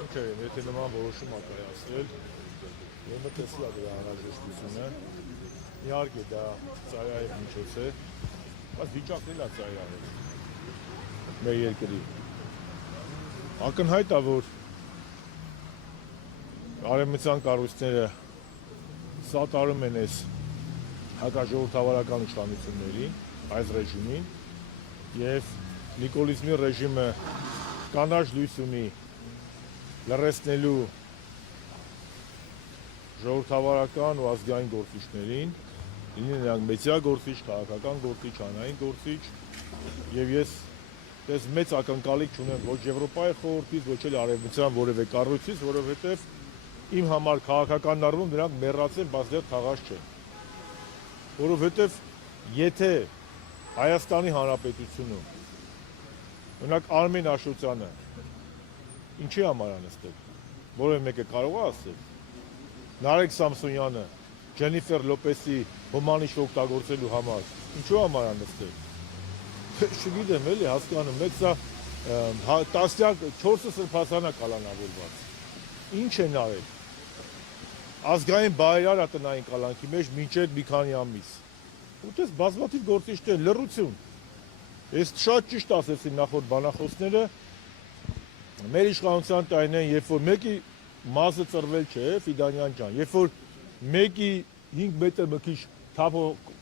Չէ, եթե նման որոշում ա կայացրել, ԵՄ տեսել է դրա անհրաժեշտությունը։ Իհարկե դա ծայրահեղ միջոց է, բայց վիճակն էլ է ծայրահեղ մեր երկրի։ Ակնհայտ է, որ արևմտյան կառույցները սատարում են այս հակաժողովրդավարական իշխանություններին, այս ռեժիմին, եւ նիկոլիզմի ռեժիմը կանաչ լույս ունի լրացնելու ժողովրդավարական ու ազգային գործիչներին, լինի նրանք մեդիա գործիչ, քաղաքական գործիչ, հանրային գործիչ, եւ ես դες մեծ ակնկալիք չունեմ ոչ Եվրոպայի խորհրդից, ոչ էլ արևմտյան որևէ կառույցից, որովհետեւ իմ համար քաղաքական առումով նրանք մեռած են, բայց դեռ թաղած չեն։ Որովհետեւ եթե Հայաստանի Հանրապետությունում օրինակ Արմեն Աշոտյանը ինչի համար անստել, որևէ մեկը կարող է ասել, Նարեկ Սամսոնյանը Ջենիֆեր Լոպեսի հոմանիշ օգտագործելու համար ինչու համար անստել, չգիտեմ էլի հասկանում եք, սա տասնյակ 4 սրբազան է կալանավորված, ինչ են արել, ազգային բարերար տնային կալանքի մեջ մինչև մի քանի ամիս, ուտես բազմաթիվ գործիչներ լռություն, ես շատ ճիշտ ասեցին նախորդ բանախոսները, մեր իշխանության տարիներին, երբ որ մեկի մասը ծրվել չէ, Ֆիդանյան ջան, երբ որ մեկի 5 մետր մի քիչ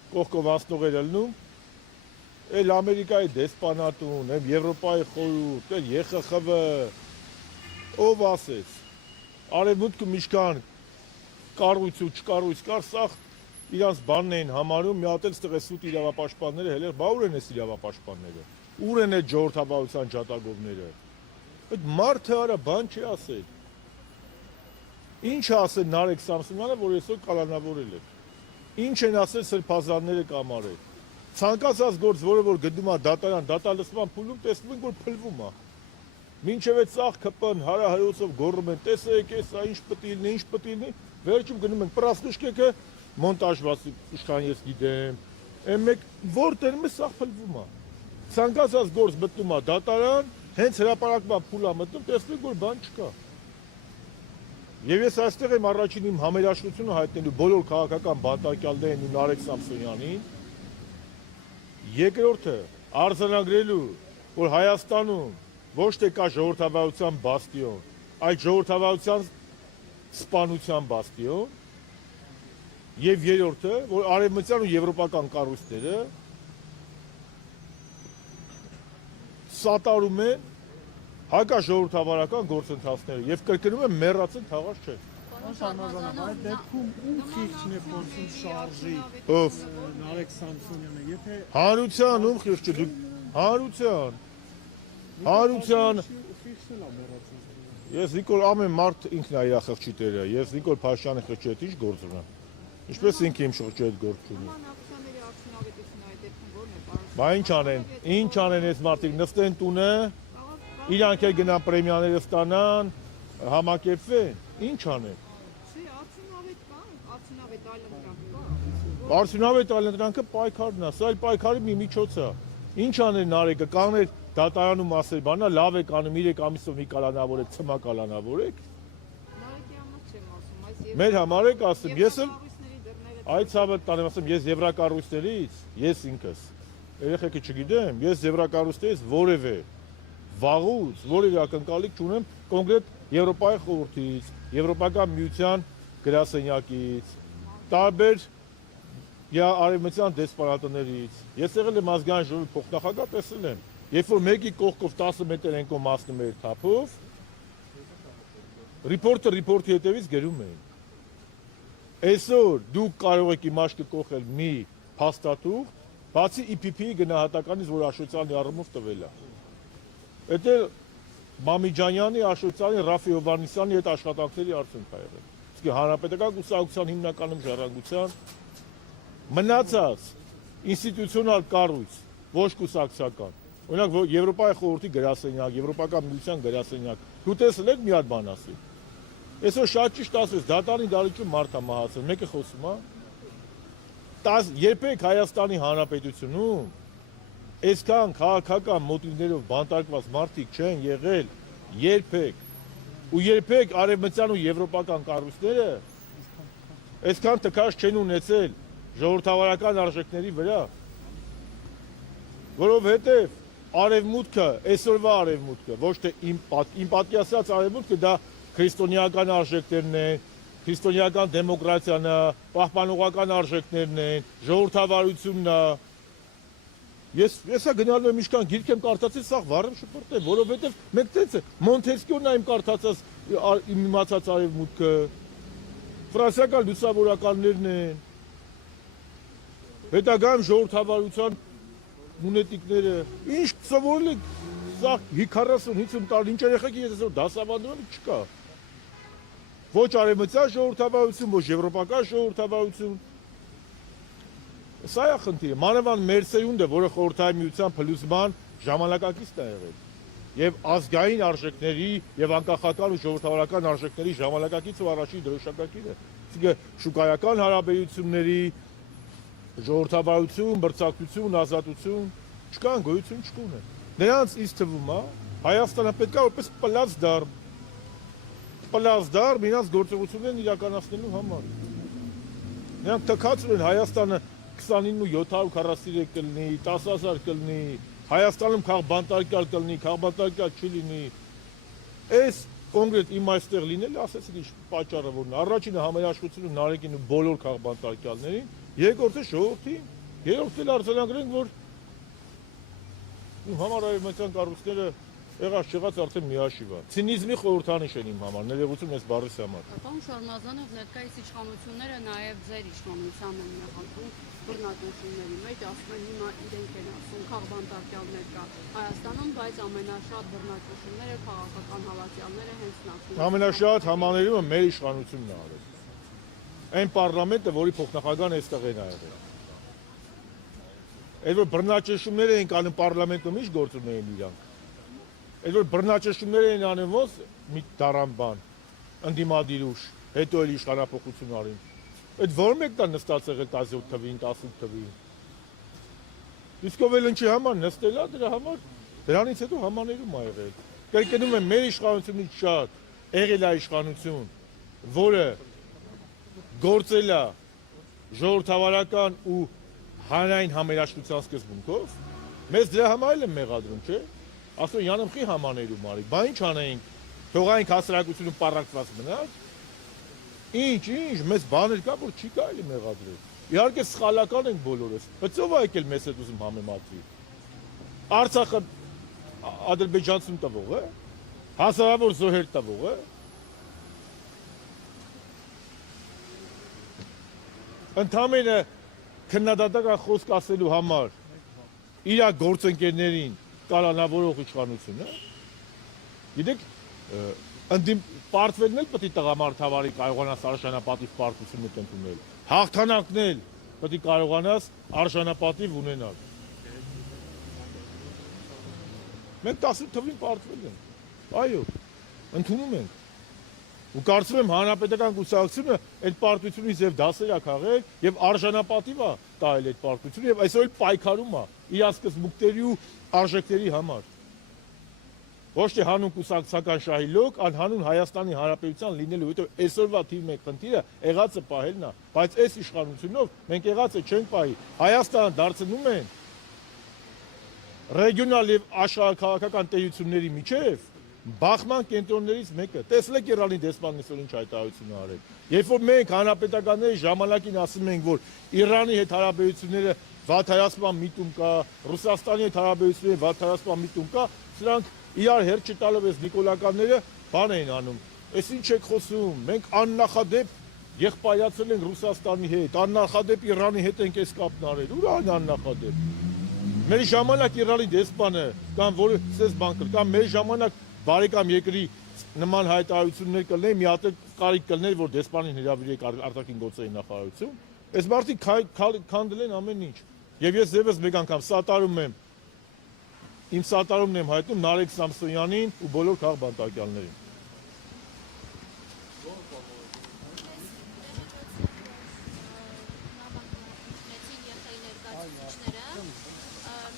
կողքով անցնող էր ելնում, էլ Ամերիկայի դեսպանատուն, էլ Եվրոպայի խորհուրդ, էլ ԵԽԽՎ, ով ասեց, արևմուտքը միշքան կառույց ու չկառույց կար, սա իրանց բանն էին համարում, մի հատ էլ ստեղ է սուտ իրավապաշտպանները, հելեր, բա ուր են այս իրավապաշտպանները, ուր են այդ ժողովրդավարության ջատագովները, այդ մարդը արա բան չի ասել, ինչ է ասել Նարեկ Սամսոնյանը, որ այսօր կալանավորել է, ինչ են ասել սրբազանները կամարել, ցանկացած գործ, որը որ գտնում է դատարան, դատալսման փուլում տեսնում ենք, որ փլվում է, մինչև այդ սաղ ԿՊ-ն հարահայոցով գոռում են, տեսեք, սա ինչ պետք է լինի, ինչ պետք է լինի, վերջում գնում ենք պրասնուշկեքը մոնտաժված իշխան ես գիտեմ, այն մեկ որտեղ է սաղ փլվում է, ցանկացած գործ մտնում է դատարան, հենց հրապարակման փուլ է մտնում, տեսնում որ բան չկա։ Եվ ես այստեղ եմ առաջին իմ համերաշխությունը հայտնելու բոլոր քաղաքական բանտարկյալներին ու Նարեկ Սամսոնյանին, երկրորդը արձանագրելու, որ Հայաստանում ոչ թե կա ժողովրդավարության բաստիոն, այլ ժողովրդավարության սպանության բաստիոն, եւ երրորդը, որ արևմտյան ու եվրոպական կառույցները սատարում են հակաժողովրդավարական գործընթացները եւ կրկնում եմ մեռած են թաղած չեն։ Պարոն այդ դեպքում ում խիղճն է փորձում շարժի ով Նարեկ Սամսոնյանը, եթե հանրության ում խիղճը դու հանրության խիղճն է մեռածը։ Ես Նիկոլ ամեն մարդ ինքն է իր խղճի տերը, ես Նիկոլ Փաշյանի խղճի հետ ինչ գործ ունեմ։ Ինչպես ինքը իմ խղճի հետ գործ ունի։ Բա ինչ անեն այս մարդիկ նստեն տունը, իրանք էլ գնան պրեմիաները ստանան, համակերպվեն, ինչ անեն։ Արդյունավետ այլընտրանքը պայքարն է, սա էլ պայքարի մի միջոց է։ Ինչ անեն Նարեկը, կաներ դատարանում ասել բանա, լավ եք անում 3 ամիսով մի կալանավորեք, ցմա կալանավորեք։ Մեր համար եք ասում, ես էլ այդ ցավը տանեմ ասեմ, ես եվրակառույցներից, ես ինքս, երեխեքը չգիտեմ, ես եվրակառույցներից որևէ վաղուց, որևէ ակնկալիք չունեմ կոնկրետ Եվրոպայի խորհրդից, Եվրոպական միության գրասենյակից, տարբեր արևմտյան դեսպանատներից, ես եղել եմ ազգային ժողովի փոխնախագահ, տեսել եմ, երբ որ մեկի կողքով 10 մետր ենքով մասնում էր թափով, ռիպորտի հետևից գերում էին։ Այսօր դուք կարող եք իմաչքը կողել մի փաստաթուղթ, բացի IPP-ի գնահատականից, որ Աշոտյանի առումով տվել է։ Դա Մամիջանյանի, Աշոտյանի, Ռաֆի Հովհաննիսյանի հետ աշխատանքների արդյունք է եղել։ Իսկ հանրապետական կուսակցության հիմնականում ժառանգության մնացած ինստիտուցիոնալ կառույց, ոչ կուսակցական, օրինակ Եվրոպայի խորհրդի գրասենյակ, Եվրոպական միության գրասենյակ, դու տեսել եք մի հատ բան ասի։ Այսօր շատ ճիշտ ասես, դատարանի դարիճում մարդ է մահացել, մեկը խոսում է։ Երբեք Հայաստանի Հանրապետությունում այսքան քաղաքական մոտիվներով բանտարկված մարդիկ չեն եղել երբեք։ ու երբեք արևմտյան ու եվրոպական կառույցները այսքան տկար չեն ունեցել ժողովրդավարական արժեքների վրա, որովհետև արևմուտքը, այսօրվա արևմուտքը, ոչ թե իմ պատկի ասած արևմուտքը դա քրիստոնեական արժեքներն են, քրիստոնեական դեմոկրատիան է, պահպանողական արժեքներն են, ժողովրդավարությունն է։ Ես գնալու եմ իշքան գիրք եմ կարդացել, սաղ վառեմ շպրտեմ, որովհետև մենք տենց է, Մոնտեսկիոն է իմ կարդացած իմ իմացած արևմուտքը, ֆրանսիական լուսավորականներն են, հետագայում ժողովրդավարության մունետիկները, ինչ սովորել եք, սաղ 40-50 տարի, ինչ երեխեք ես այսօր դասավանդում չկա։ Ոչ արևմտյան ժողովրդավարություն, ոչ եվրոպական ժողովրդավարություն։ Սա է խնդիրը, մանավանդ մեր սերունդը, որը խորհրդային միության փլուզման ժամանակակիցն է եղել, եւ ազգային արժեքների եւ անկախական ու ժողովրդավարական արժեքների ժամանակակից ու առաջին դրոշակակիրը։ Այսինքն շուկայական հարաբերությունների ժողովրդավարություն, բրցակցություն, ազատություն չկան, գոյություն չկունեն։ Նրանց ինձ թվում է Հայաստանը պետք է որպես պլաց դառ իրենց գործողություններն իրականացնելու համար։ Նրանք թքած ունեն Հայաստանը 29,743 կլինի, 10,000 կլինի, Հայաստանում քաղբանտարկյալ կլինի, քաղբանտարկյալ չի լինի։ Այս կոնկրետ իմ այստեղ լինելը ասեցիք ինչ պատճառը որն է։ Առաջինը համերաշխությունը Նարեկին ու բոլոր քաղբանտարկյալներին, երկրորդը ժողովրդին, երրորդը արձանագրենք, որ համար արևմտյան կառույցները եղած չեղած արդեն միաշիվ է։ Ցինիզմի խորհրդանիշ են իմ համար, ներողություն այս բառի համար։ Պարոն Շարմազանով, ներկայիս իշխանությունները նաև ձեր իշխանության են մեղադրում բռնատեսումների մեջ, ասում են հիմա իրենք են ասում քաղբանտարկյալներ կա Հայաստանում, բայց ամենաշատ բռնատեսումները քաղաքական հավատալները հենց նախնի։ Ամենաշատ համաներումը մեր իշխանությունն է արել։ Այն պարլամենտը, որի փոխնախագահն այստեղ են եղել։ Այդ որ բռնաճնշումներ էին անում պարլամենտում, ինչ գործ ունեին իրանք։ Այդ որ բռնաճնշումներ էին անում ոնց մի դարան բան, ընդդիմադիր ուժ, հետո էլ իշխանապողություն արին։ Այդ որ մեկն է նստած եղել 17 թվին, 18 թվին։ Իսկ ով էլ ինչի համար նստել է դրա համար, դրանից հետո համաներում ա եղել։ Կրկնում եմ, մեր իշխանությունից շատ եղել է իշխանություն, որը գործել է ժողովրդավարական ու հանրային համերաշխության սկզբունքով, մեզ դրա համար էլ են մեղադրում, չէ՞։ Ասում յանմխի համաներում արի, բա ինչ անենք, թողայինք հասարակությունում պառակտված մնաք։ Ինչ, մեզ բաներ կա, որ չի կարելի մեղադրել։ Իհարկե սխալական ենք բոլորս, բայց ով է եկել մեզ հետ ուզում համեմատվի։ Արցախը ադրբեջանցուն տվող է, հազարավոր զոհեր տվող է։ Ընդամենը քննադատական խոսք ասելու համար իր գործընկերներին կալանավորող իշխանությունը, գիտեք, պարտվելն էլ պետք է տղամարդավարի կարողանաս արժանապատիվ պարտությունը ընդունել, հաղթանակն էլ պետք է կարողանաս արժանապատիվ ունենալ։ Մենք 18 թվին պարտվել ենք, այո, ընդունում ենք։ Ու կարծում եմ հանրապետական կուսակցությունը այդ պարտությունից եւ դասեր է քաղել եւ արժանապատիվ է տալ այդ պարտությունը եւ այսօր պայքարում է իր սկզբունքների ու արժեքների համար։ Ոչ թե հանուն կուսակցական շահիլոկ, անհանուն Հայաստանի Հանրապետության լինելու, հետո այսօրվա թիվ 1 խնդիրը եղածը պահելն է, բայց այս իշխանությունով մենք եղածը չենք պահի։ Հայաստանը դարձնում են ռեգիոնալ եւ աշխարհաքաղաքական տերությունների միջև բախման կենտրոններից մեկը։ Տեսնեք Իրանի դեսպանն այսօր ինչ հայտարարություն է արել։ Երբ որ մենք հանրապետականների ժամանակին ասում ենք, որ Իրանի հետ հարաբերությունները վատթարացման միտում կա, Ռուսաստանի հետ հարաբերությունների վատթարացման միտում կա, սրանք իրար հերթ չտալով այս նիկոլականները բան էին անում։ Այս ինչ եք խոսում։ Մենք աննախադեպ եղբայրացել ենք Ռուսաստանի հետ, աննախադեպ Իրանի հետ ենք այս կապն արել։ Ուր է աննախադեպ։ Մեր ժամանակ Իրանի դեսպանը կամ որը ցես բան կր, կամ մեր ժամանակ բարեկամ երկրի նման հայտարարություններ կլինեն, մի հատ կարիք կլիներ, որ դեսպանին հրավիրեք արտաքին գործերի նախարարություն։ Այս մարդիկ քանդել են ամեն ինչ։ Եվ ես ձեւս մեկ անգամ սատարում եմ, իմ սատարումն եմ հայտնում Նարեկ Սամսոնյանին ու բոլոր քաղբանտարկյալներին։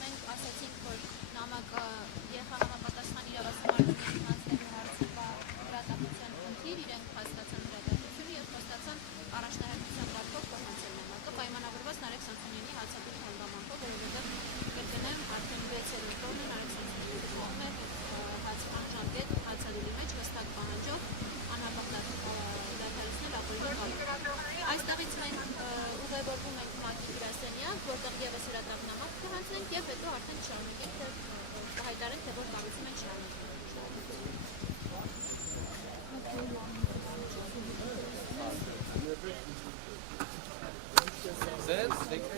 Մենք ասացինք, որ նամակը ԵԽ համապատասխան իրավասու հարցերի հարցը կրատական արդեն շարունակենք թե հայտարարենք թե որ կառուցում ենք շարունակենք։